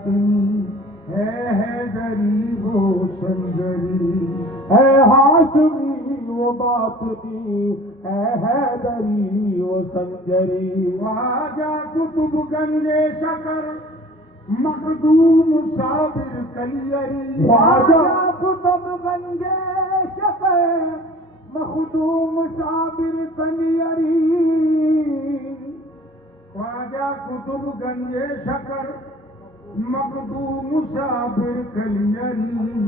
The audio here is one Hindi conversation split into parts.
बातनी है हैदरी वो संजरी, है हाशमी वो बातनी है हैदरी वो संजरी। ख्वाजा कुतुबगंजे शकर मखदूम साबिर कलियरी, ख्वाजा कुतुबगंजे शकर मखदूम साबिर कलियरी। ख्वाजा कुतुबगंजे शकर मखदूम साबिर कलियरी,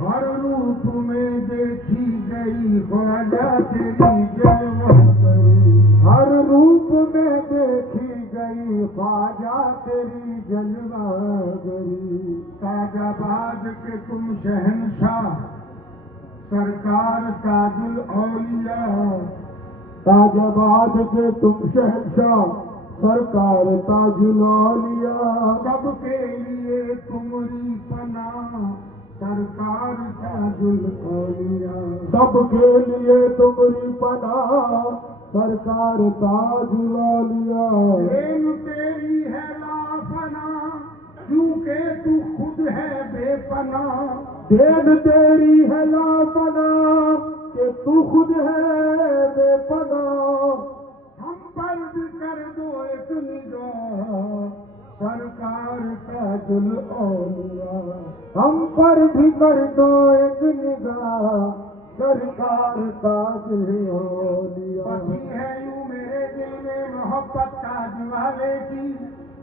हर रूप में देखी गई ख्वाजा तेरी जलवागरी, हर रूप में देखी गई ख्वाजा तेरी जलवागरी। ताजाबाद के तुम शहंशाह सरकार ताजुल औलिया, ताजाबाद के तुम शहंशाह सरकार ताजुल औलिया। सबके लिए तुम्हारी पनाह सरकार ताजुल औलिया, सबके लिए तुम्हारी पनाह सरकार ताजुल औलिया। देन तेरी है लापना क्योंकि तू खुद है बेपनाह, देन तेरी है लापना कि तू खुद है बेपनाह। हम पर भी कर दो एक निगाह सरकार ताजुल औलिया, हम पर भी कर दो एक निगाह सरकार ताजुल औलिया। बसी है यूं मेरे दिल में मोहब्बत ताज वाले की,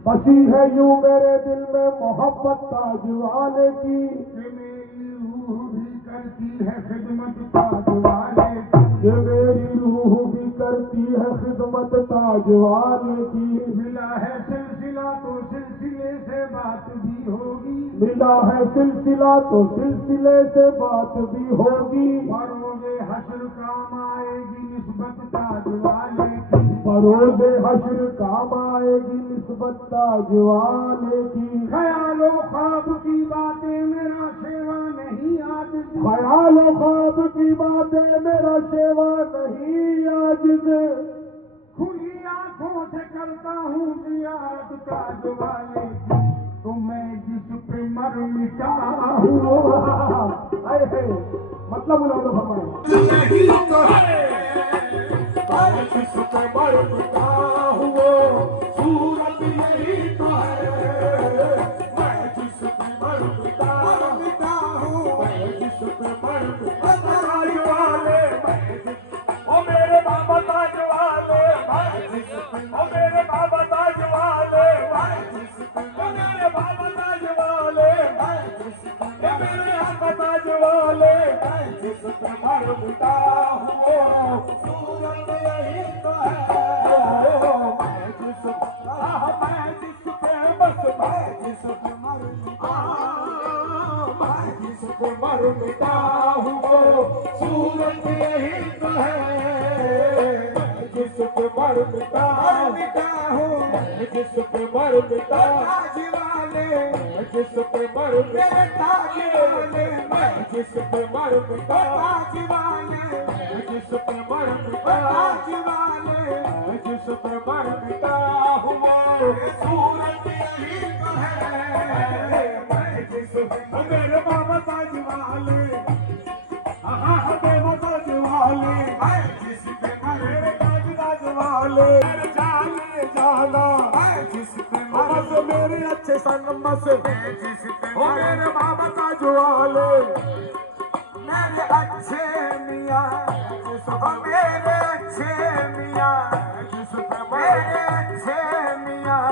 बसी है यूं मेरे दिल में मोहब्बत ताज वाले की, कि मेरी रूह भी करती है खिदमत ताज वाले की, कि मेरी रूह भी करती है खिदमत ताज वाले की। मिला है सिलसिला तो सिलसिले से बात भी होगी, मिला है सिलसिला तो सिलसिले से बात भी होगी। फरोगे हश्र काम आएगी निस्बत ताज वाले की, फरोगे हश्र काम आएगी निस्बत ताज वाले की। ख्यालो ख्वाब की बातें मेरा सेवा नहीं आज, ख्याल ख्वाब की बातें मेरा सेवा नहीं आज से, खुली आंखों से करता हूँ जियारत ताज वाले की, तो मैं जिस पे मर मिटा हूँ। मतलब उन्होंने फरमाया जिस पे मर मिटा हुआ सूरत यही तो है। मैं जिस पे मर मिटा हूँ, मैं जिस पे मर मिटा ताज वाले, ओ मेरे बाबा ताज वाले, ओ मेरे बाबा ताज वाले, ओ मेरे बाबा ताज वाले, ओ मेरे आका ताज वाले। जिस पे मर मिटा हूँ सूरत यही तो है। मैं जिस पे बस मैं जिस पे मर मिटा, मैं जिस पे मर मिटा हूँ सूरत यही तो है। मैं जिस पे मर मिटा हूँ, मैं जिस पे मर मिटा ताज वाले, मैं जिस पे मर मिटा ताज वाले, मैं जिस पे मर मिटा ताज वाले, मैं जिस पे मर मिटा ताज वाले, मैं जिस पे मर मिटा हूँ सूरत यही तो है। मैं जिस मेरे बाबा ताज वाले, देवा ताज वाले, मैं जिस पे मेरे ताज वाले जाने जाना, मैं जिस पे बस मेरे अच्छे सनम बस, मैं जिस पे मेरे बाबा ताज वाले, मेरे अच्छे मियाँ, मेरे अच्छे मियाँ, जिस पे मेरे अच्छे मियाँ,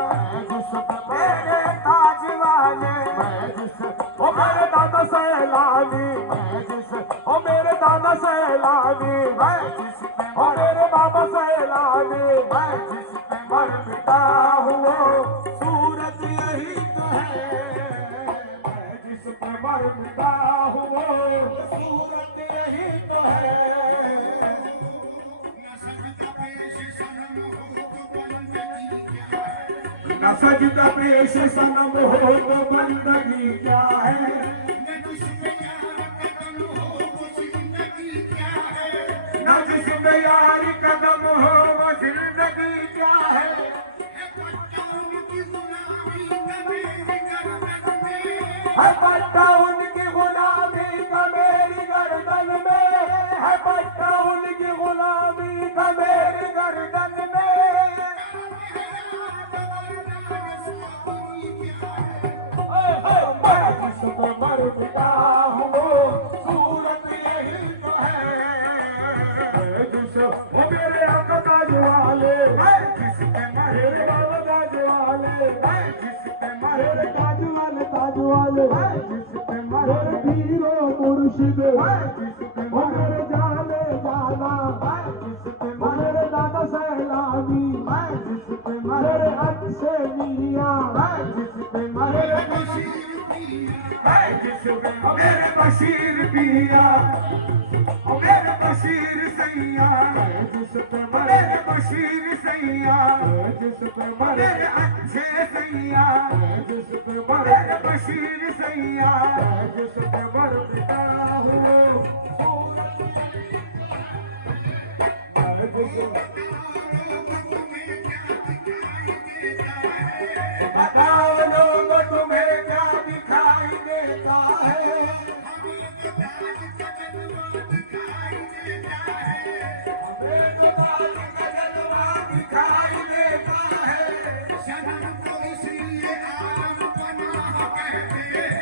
जिस पे मेरे ताज वाले, मैं जिस ओ मेरे दादा सैलानी, मैं जिस ओ मेरे दादा सैलानी, मैं जिस पे ओ मेरे बाबा सैलानी, मैं जिस पे मर मिटा हुआ सूरत यही तो है। मैं जिस पे मर मिटा हुआ सूरत यही तो है। न सजदा पेश सनम हो तो बंदगी क्या है, न जिसमें यार कदम हो वो जिंदगी क्या है। है पट्टा उनकी गुलामी का मेरी गर्दन में, है पट्टा उनकी गुलामी का मेरी गर्दन में। मैं जिसको मरता हूँ वो सूरत यही तो है। जिसको मेरे अकदाज वाले, जिसके मेरे बाबा वाले, जिसके मेरे ताज वाले, जिसके मेरे पीरो मुर्शिद, जिसके मेरे जाने जाना, जिसके मेरे दादा सैलानी, जिसके मेरे अच्छे मियां, जिसके मेरे मेरे बशीर पिया, मेरे बशीर सैया, मेरे बशीर सैया, मेरे अच्छे सैया, मेरे बशीर सैया, जिसके मरता हूँ बताओ लोगों तुम्हें क्या दिखाई देता है। हमें तो ताज का जलवा दिखाई देता है। सनम को इसलिए आलम पनाह कहते हैं,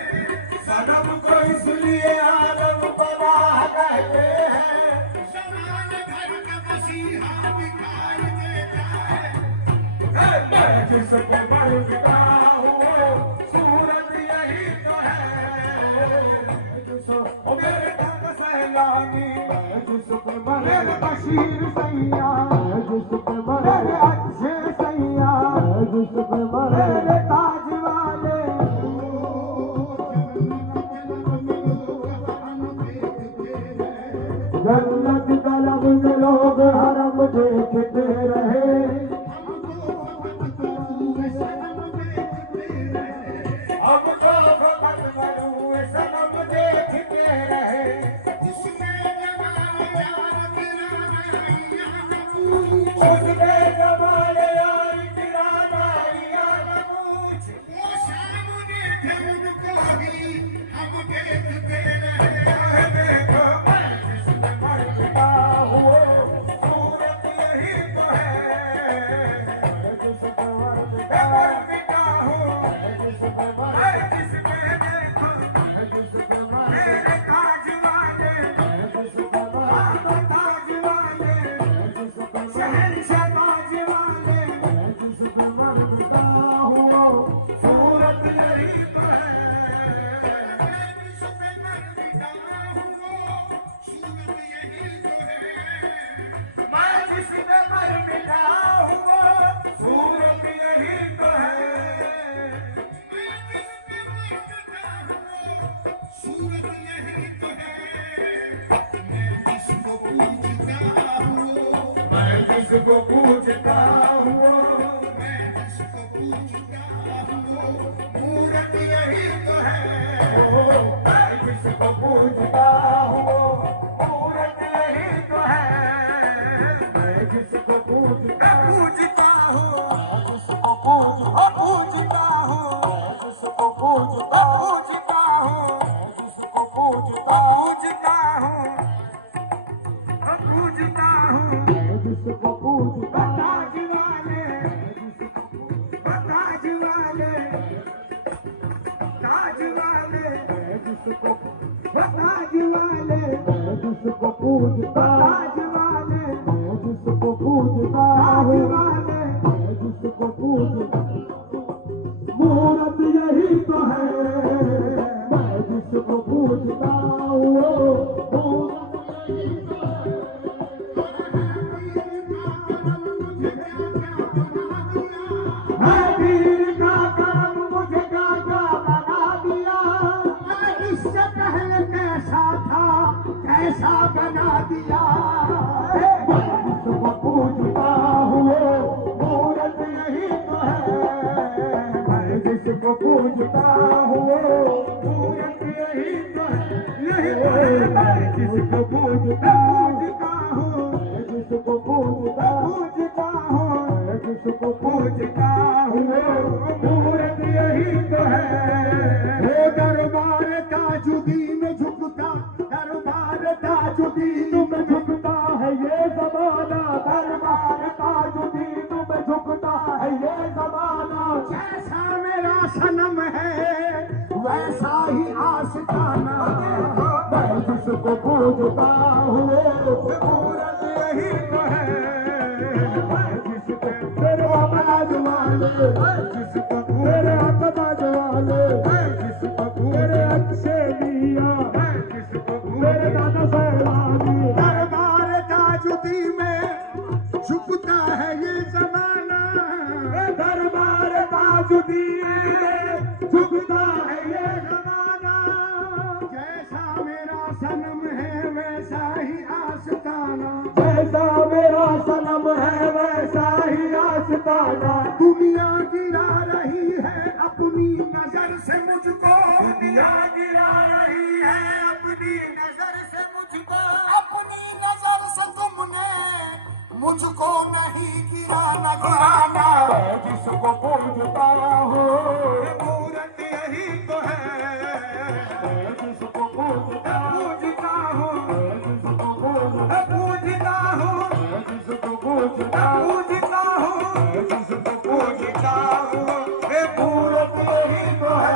सनम को इसलिए आलम पनाह कहते हैं। समान घर का मसीहा दिखाई देता है। मैं जिसको मरता हूँ सूरत यही तो है। जिसको मेरे तंग सैलानी, जिसको मेरे बशीर सैया, जिसको मेरे अच्छे सैया, जिसको मेरे ताज वाले, जन्नत तलब में लोग हरम देखते रहे। सनम देखते रहे, उसमें जमाल यार किराना या न पूछ, वो सामने थे उनको ही हम देखते रहे। देखो मैं जिसके मरता हूँ सूरत यही तो है। जिसके मरता हूँ, जिसमें देखो मेरे ताज वाले, ताज वाले, शहंशाह ताज वाले, जिसको मरता हूँ सूरत यही तो है। जिसको मरता हूँ सूरत यही तो है। मैं जिसको मरता हूँ सूरत यही तो है। सूरत यही तो है। मैं जिसको पूजता हूँ, मैं जिसको पूजता हूँ, मैं जिसको पूजता हूँ मूरत यही तो है। मैं जिसको पूजता हूँ मूरत यही तो है। मैं जिसको पूजता हूँ, जिसको पूजता हूँ, जिसको पूजता हूँ, पूजता हूँ, पूजता हूँ, जिसको पूजता ताज वाले, ताज वाले, ताज वाले, जिसको ताज वाले, जिसको पूजता ताज वाले, जिसको पूजता ताज वाले, जिसको पूजता मूरत यही तो है। मैं जिसको पूजता हूँ वीर का करम मुझे क्या क्या बना दिया। मैं इससे पहले कैसा था कैसा बना दिया। मैं जिसको पूजता हूँ मूरत यही तो है। मैं जिसको पूजता हूँ मूरत यही तो है। यही तो है। मैं जिसको पूजता हूँ, जिसको पूजता हूँ, जिसको पूजता हूँ मूरत यही तो है। ताजुदी में झुकता दरबार ताजुदी तुम्हें झुकता है ये जमाना दरबार ताजुदी तुम्हें झुकता है ये जमाना जैसा मेरा सनम है वैसा ही आशिकाना मैं जिसको पूजता हुए पूरत यही तो है मैं जिसको तेरे आवाज वाले जिसको मेरे आवाज वाले जिसको मेरे अच्छे मियां जिसको मेरे दादा सैलानी दरबार ताजुदी में झुकता है ये जमाना दरबार ताजुदी में झुकता है ये जमाना जैसा मेरा सनम है वैसा ही आशिकाना जैसा मेरा सनम है वैसा ही आशिकाना दुनिया गिरा रही है अपनी नजर से मुझको दुनिया गिरा रही है अपनी नजर से मुझको अपनी नजर से तुमने मुझको नहीं गिराना गिराना जिसको पूजता हो मूरत यही तो है जिसको पूजता पूजता हो जिसको पूजता पूजता हो जिसको पूजता पूजता हो जिसको पूजता हो मूरत यही तो है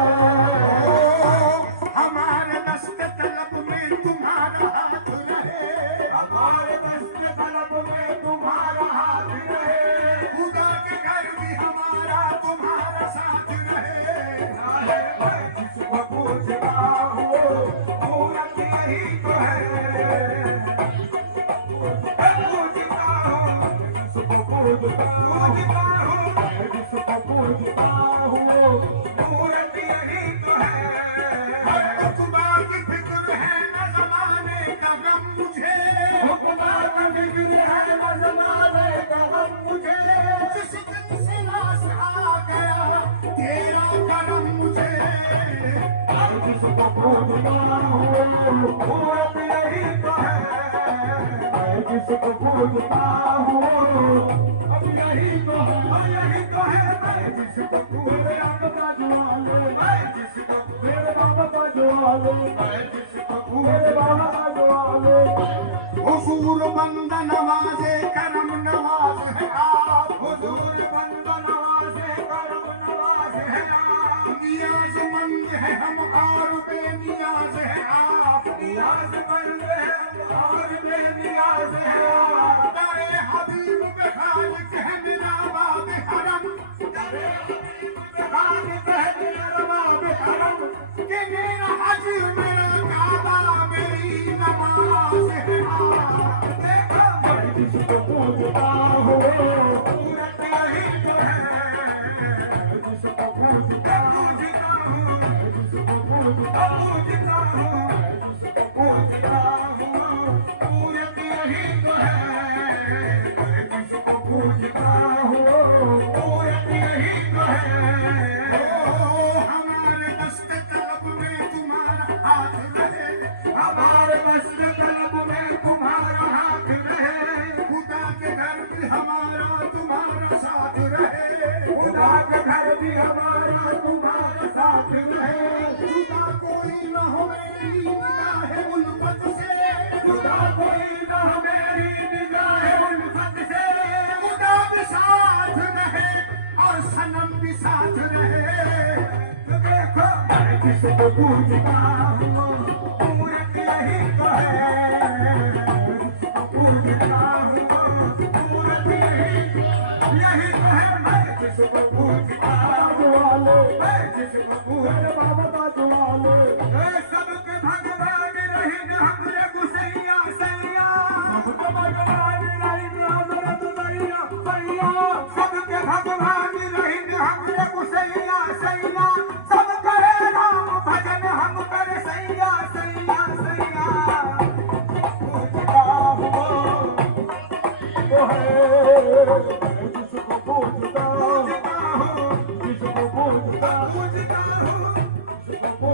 हमारे दस्ते तलब में तुम्हारा हाथ रहे हमारे दस्ते तलब में तुम्हारा हाथ रहे खुदा के घर भी हमारा तुम्हारा साथ रहे जिसको पूजता हो मूरत यही तो है पूजता हो जिसको पूजता पूजता हो जिसको पूजता हो मूरत यही तो है खुदा की फिक्र है न जमाने का गम मुझे खुदा की फिक्र है न जमाने का गम मुझे जिस दिन से लाश आ गया तेरा करम मुझे जिसको पूजना हो मूरत यही तो है जिसको पूजता हो अब यही तो है जिसको पूरे आपका जुआले जिसको मेरे बाबा का जुआले जिसको मेरे बाबा का जुआले हुजूर बंदा नवाज़े करम नवाज है आप हुजूर बंदा नवाज़े करम नवाज है आप नियाज़मंद है हम और बेनियाज है आप नियाज़मंद है हम और बेनियाज है आप तेरे हबीब पे खालिक है मेरा बाब हरम तेरे हबीब पे खालिक है मेरा बाब हरम कि मेरा हज मेरा काबा मेरी नमाज है आप देखो जिसको पूजता हो पूरत यही तो है जिसको पूजता पूजता हो जिसको पूजता पूजता हो जिसको पूजता हो पूरत यही तो है जिसको पूजता हो पूरत यही तो है हमारे दस्ते तलब में तुम्हारा हाथ रहे हमारे दस्ते तलब में तुम्हारा हाथ रहे खुदा के घर भी हमारा तुम्हारा साथ रहे खुदा के घर भी हमारा तुम्हारा साथ रहे खुदा कोई न हो मेरी निगाह उल्फत से खुदा कोई न हो मेरी निगाह उल्फत से खुदा भी साथ रहे और सनम भी साथ रहे तो देखो जिसको पूजता हूँ मूरत यही तो है जिसको पूजता हूँ मूरत यही तो है मैं जिसको पूजता वाले मैं जिसको पूजता बाबा का जुआले सबके भगवान रहे हमरे गुसैया सैया सबके भगवान रहे हमरे गुसैया सैया सबके भगवान रहे हमरे गुसैया सैया सब करे राम भजन हम करे सैया सैया सैया पूजता हुआ वो है जिसको पूजता हो जिसको पूजता पूजता हो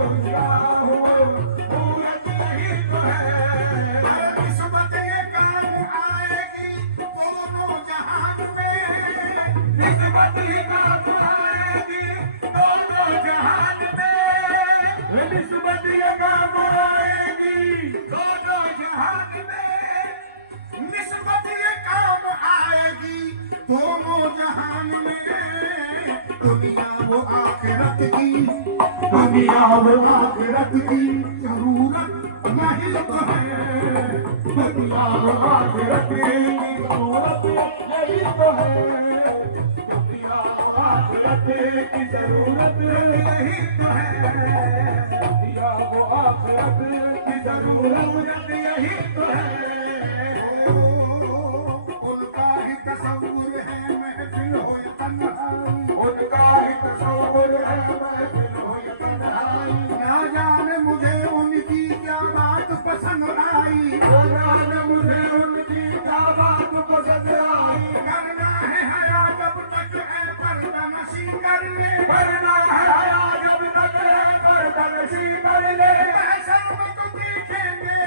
आखिरत की, दुनिया में आखिरत की जरूरत यही तो है। दुनिया में आखिरत की जरूरत यही तो है। दुनिया में आखिरत की जरूरत यही तो है। दुनिया को आखिरत की जरूरत यही तो है। उनका ही तस्वुर है महफिल हो या तन्हाई, उनका ही तस्वीर है महफिल हो या तन्हाई। ना जाने मुझे उनकी क्या बात पसंद आई, ना जाने मुझे उनकी क्या बात पसंद आई। करना है हया जब तक है पर्दा नशी कर ले, करना है हया जब तक है गर्दनशी कर ले। महशर में तो देखेंगे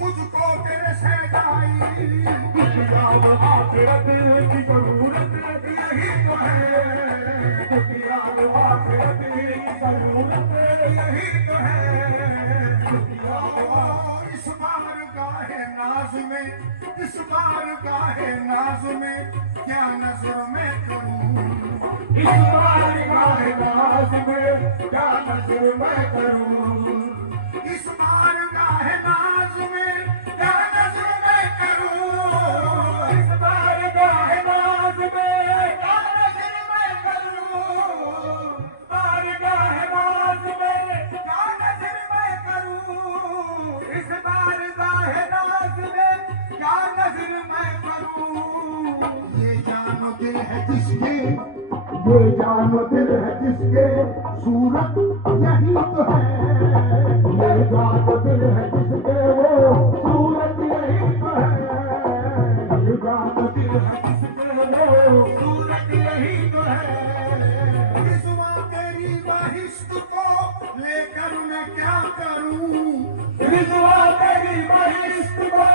तुझको तेरे सहजाई। दुनिया में आखिरत की जरूरत यही तो है। दुनिया में आखिरत की जरूरत यही तो है। इस बार गाहे नाज में, इस बार गाहे नाज में क्या नजर में करूं, इस बार गाहे नाज में क्या नजर मैं करूं। इस बार गाहे नाज में क्या नजर में करूं, इस बार गाहे नाज में क्या नजर मैं करूं। बार गाहे नाज में क्या नजर में करूं, इस बार गाहे नाज में क्या नजर में करूं। ये जानो दिल है जिसके, ये जानो दिल है जिसके सूरत यही तो है। ये जानो दिल है जिसके वो सूरत यही तो है। ये जानो दिल है जिसके वो सूरत यही तो है। रिज़वा तेरी बहिश्त को लेकर मैं क्या करूं, रिज़वा तेरी बहिश्त को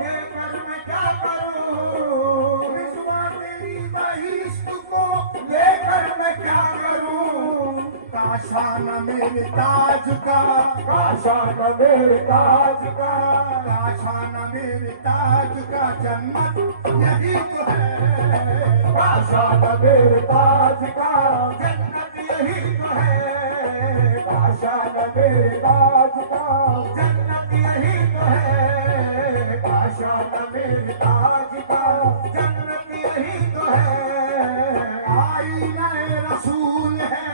लेकर मैं क्या करूं, रिज़वा तेरी बहिश्त को लेकर मैं क्या करूं। काशाना मेरे ताज का, काशाना मेरे ताज का, काशाना मेरे ताज का जन्नत यही तो है। काशाना मेरे ताज का जन्नत यही तो है। काशाना मेरे ताज का जन्नत यही तो है। काशाना मेरे ताज का जन्नत यही तो है। आईना रसूल है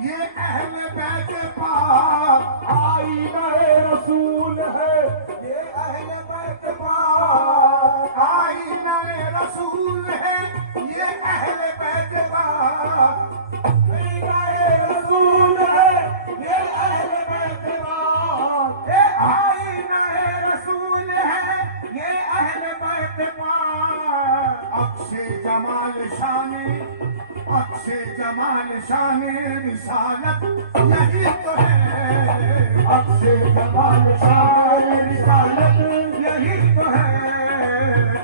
ये अहले बैत पाक, आईना रसूल है ये अहले बैत पाक, आईना रसूल है ये अहले बैत पाक, आईना रसूल है ये अहले बैत पाक। ये आईना रसूल है ये अहले बैत पाक। अक्षय जमाल शाने, अक्षय जमाल शाने रिसालत यही तो है। अक्षय जमाल शान रिसालत यही तो है।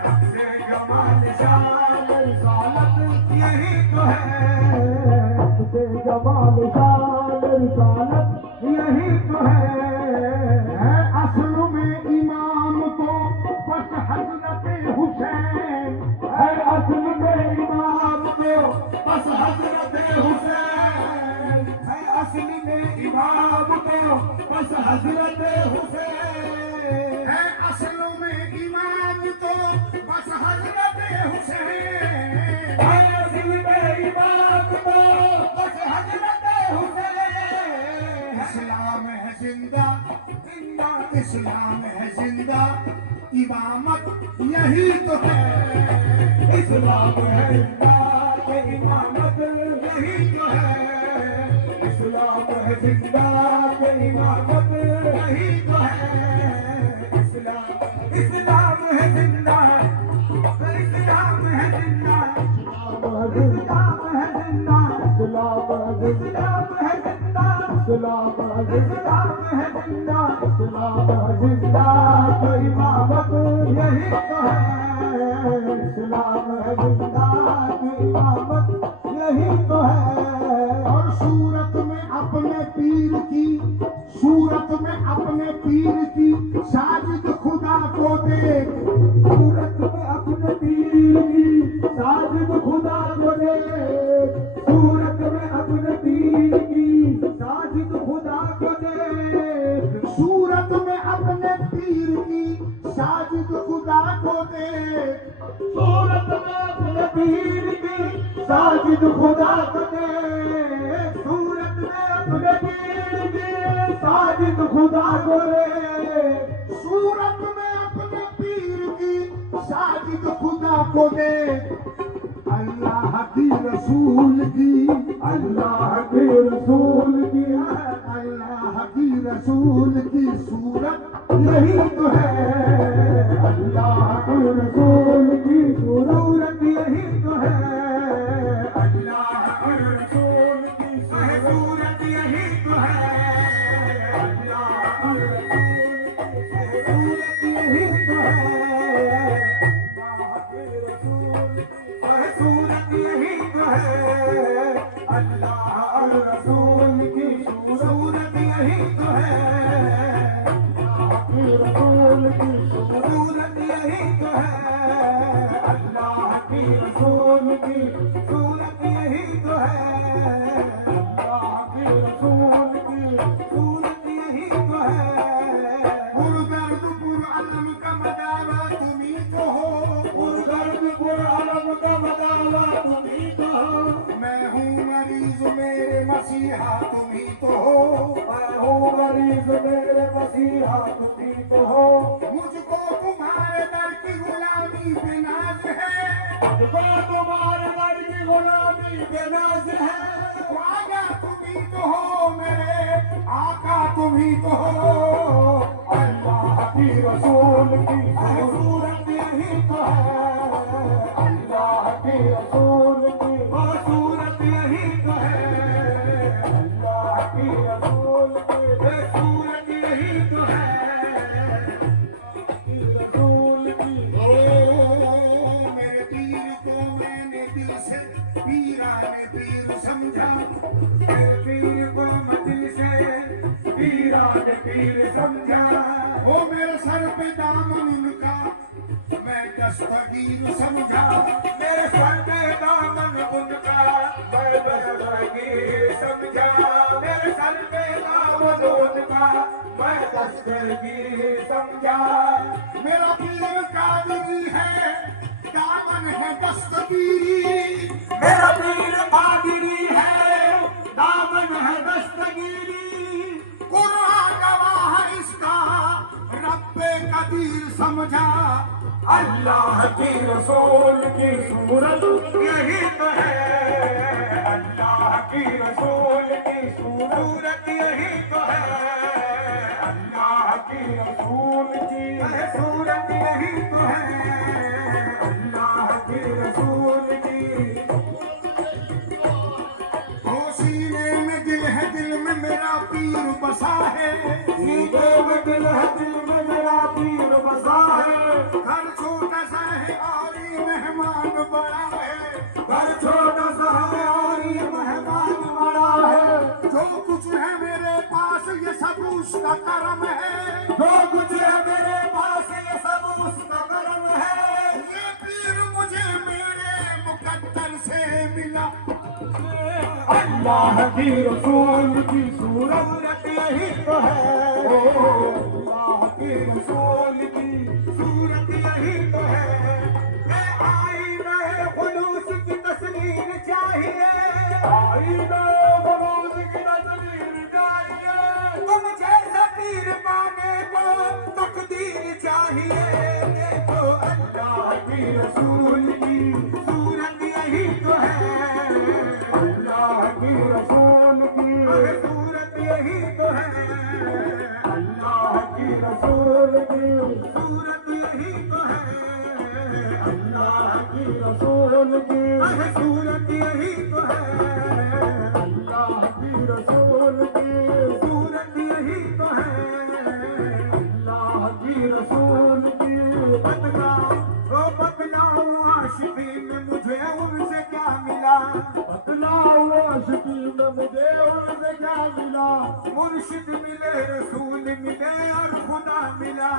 अक्षय जमाल शान रिसालत यही तो है। अक्षय जमाल शान रिसालत यही तो है। असल में इमाम तो बस हजरत हुसैन है। असल में इमाम को बस हजरत हुसैन है। असली में इमाम तो बस हजरत हुसैन है। असल में इमाम तो बस हजरत हुसैन है। असल में इमाम को बस हजरत हुसैन। इस्लाम है जिंदा, जिंदा इस्लाम है जिंदा, इमामत यही तो है। इस्लाम है जिंदा के इमामत यही तो है। इस्लाम है जिंदा के इमामत यही तो है। इस्लाम इस्लाम है जिंदा, इस्लाम है जिंदा, इस्लाम है जिंदा, इस्लाम है जिंदा, इस्लाम है जिंदा, इस्लाम है जिंदा, इस्लाम है जिंदा के इमामत यही तो है। इस्लाम है जिंदा के इमामत यही तो है। और सूरत में अपने पीर की, सूरत में अपने पीर की साजिद खुदा को देख, सूरत में अपने पीर की साजिद खुदा को देख, सूरत में अपने पीर साजिद खुदा को देख, सूरत में अपने पीर की साजिद खुदा को देख, सूरत में अपने पीर की साजिद खुदा को देख, सूरत में अपने पीर की साजिद खुदा को देख, सूरत में अपने पीर की साजिद खुदा को देख। अल्लाह की रसूल की, अल्लाह के रसूल की, अल्लाह की रसूल की सूरत यही तो है, अल्लाह के रसूल की सूरत यही तो है, अल्लाह के रसूल की सूरत यही तो है, अल्लाह के रसूल की सूरत यही तो है, अल्लाह के रसूल की सूरत यही तो है, अल्लाह और रसूल की सूरत यही तो है, अल्लाह के रसूल की सूरत यही तो है, अल्लाह के रसूल की सूरत यही तो है, अल्लाह के रसूल की सूरत यही तो है। गुरदर्द कुरअलम का मदावा तुम्ही तो हो, गुरदर्द कुरअलम का मदावा तुम्ही तो हो, मैं हूँ मरीज मेरे मसीहा तुम्ही तो हो, मैं हूँ मरीज मेरे मसीहा तुम्ही तो हो, मुझको तुम्हारे दर की गुलामी पे नाज है, मुझको तुम्हारे दर की गुलामी पे नाज है, ख्वाजा तुम्ही तो हो मेरे आका तुम्ही तो हो, अल्लाह की रसूल की सूरत यही तो है, अल्लाह की रसूल की सूरत यही तो है, अल्लाह की रसूल की सूरत यही तो है, रसूल की। ओ मेरे पीर को मैंने दिल से पीराने पीर समझा, मेरे पीर को मैं दिल से पीराने पीर समझा, ओ मेरे सर पे दामन उनका मैं दस्तगीर समझा, मेरे सर पे दामन उनका मैं दस्तगीर समझा, मेरे सर पे दामन उनका मैं दस्तगीर समझा, मेरा पीर कादिरी है दामन है दस्तगीरी, मेरा पीर कादिरी है दामन है दस्तगीरी, कुरान गवाह है इसका रब्बे कदीर समझा, अल्लाह की रसूल की सूरत यही तो है, अल्लाह की रसूल की सूरत यही तो है, अल्लाह की रसूल की सूरत यही तो है, अल्लाह की रसूल की। ओ सीने में दिल है, दिल में मेरा पीर बसा है, सीने में दिल है, दिल में मेरा पीर बसा है, घर छोटा सा है और ये मेहमान बड़ा है, घर छोटा सा है और ये मेहमान बड़ा है, जो कुछ है मेरे पास ये सब उसका करम है, जो कुछ है मेरे पास ये सब उसका करम है, ये पीर मुझे मेरे मुकद्दर से मिला, अल्लाह की रसूल की सूरत यही तो है, अल्लाह की रसूल की सूरत यही तो है, मैं आईने खुलूस की तस्वीर चाहिए, आईने खुलूस की तस्वीर चाहिए, तुम जैसा पीर पाने को तकदीर चाहिए, देखो अल्लाह की रसूल की सूरत यही तो है, अल्लाह की रसूल की सूरत यही तो है, अल्लाह की रसूल की सूरत यही तो है, अल्लाह की रसूल की सूरत यही तो है, अल्लाह की रसूल की सूरत यही तो है, अल्लाह की रसूल की। बतलाओ आशिकी में मुझे उनसे क्या मिला, बतलाओ आशिकी में मुझे उनसे क्या मिला, मुर्शिद मिले रसूल मिले और खुदा मिला,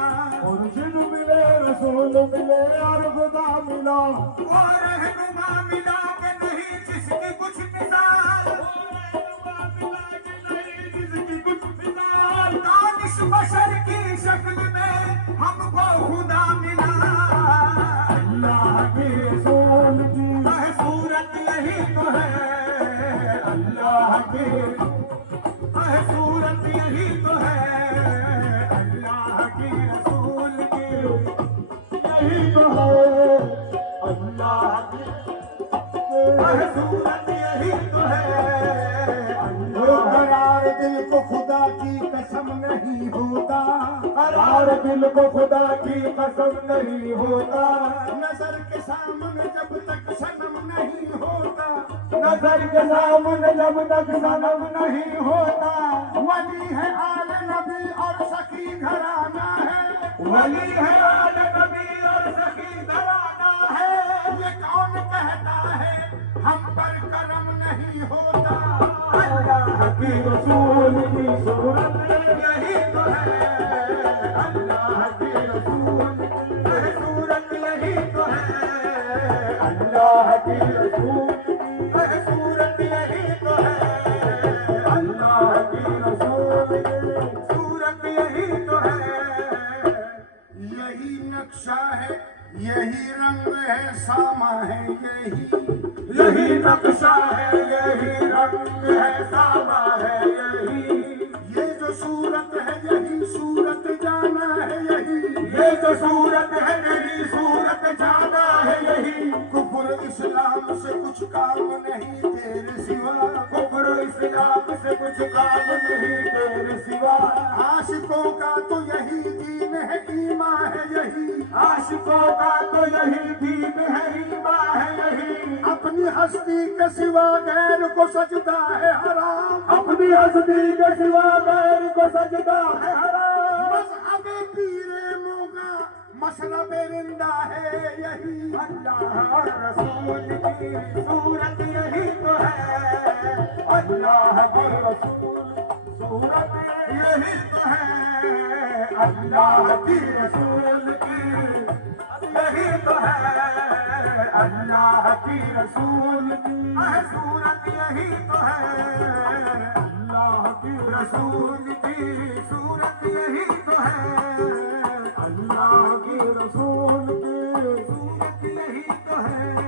मुर्शिद मिले रसूल मिले और खुदा मिला, वो रहनुमा मिला कि नहीं जिसकी कुछ मिसाल, वो रहनुमा मिला कि नहीं जिसकी इस बशर की शक्ल में हमको खुदा मिला। अल्लाह के रसूल की सूरत यही तो है, अल्लाह के सूरत यही तो है, अल्लाह के रसूल की यही तो है अल्लाह की सूरत यही तो है। वो करार दिल को खुदा की कसम नहीं होता, करार दिल को खुदा की कसम नहीं होता, नजर के सामने जब तक सनम नहीं होता, नजर के सामने जब तक सनम नहीं होता, वली है आल नबी और सखी घराना है, वली है आल नबी और सखी घराना है। ये कौन कहता है हम पर करम नहीं होता, अल्लाह की रसूल की सूरत यही तो है, अल्लाह की रसूल सूरत यही तो है, अल्लाह की रसूल सूरत यही तो है, अल्लाह की रसूल सूरत यही तो है। यही नक्शा है, यही रंग है, सामा है यही नक्शा है, यही रंग है, सामा है यही, ये जो सूरत है यही सूरत जाना है यही, ये जो सूरत है यही सूरत जाना है यही, कुफर इस्लाम से कुछ काम नहीं तेरे सिवा, कुफ्र इस्लाम से कुछ काम नहीं तेरे सिवा, आशिकों का तो यही दीन है, ईमान है यही, आशिकों का तो यही दीन है, ईमान है यही, अपनी हस्ती के सिवा गैर को सजदा है हराम, अपनी हस्ती के सिवा गैर को सजदा है हराम, मज़हब पीरे मोगा मसला बेरिंदा है यही, अल्लाह रसूल की सूरत यही तो है, अल्लाह के रसूल सूरत यही तो है, अल्लाह की रसूल की यही तो है, अल्लाह की रसूल की सूरत यही तो है, अल्लाह की रसूल की सूरत यही तो है, अल्लाह की रसूल की सूरत यही तो है।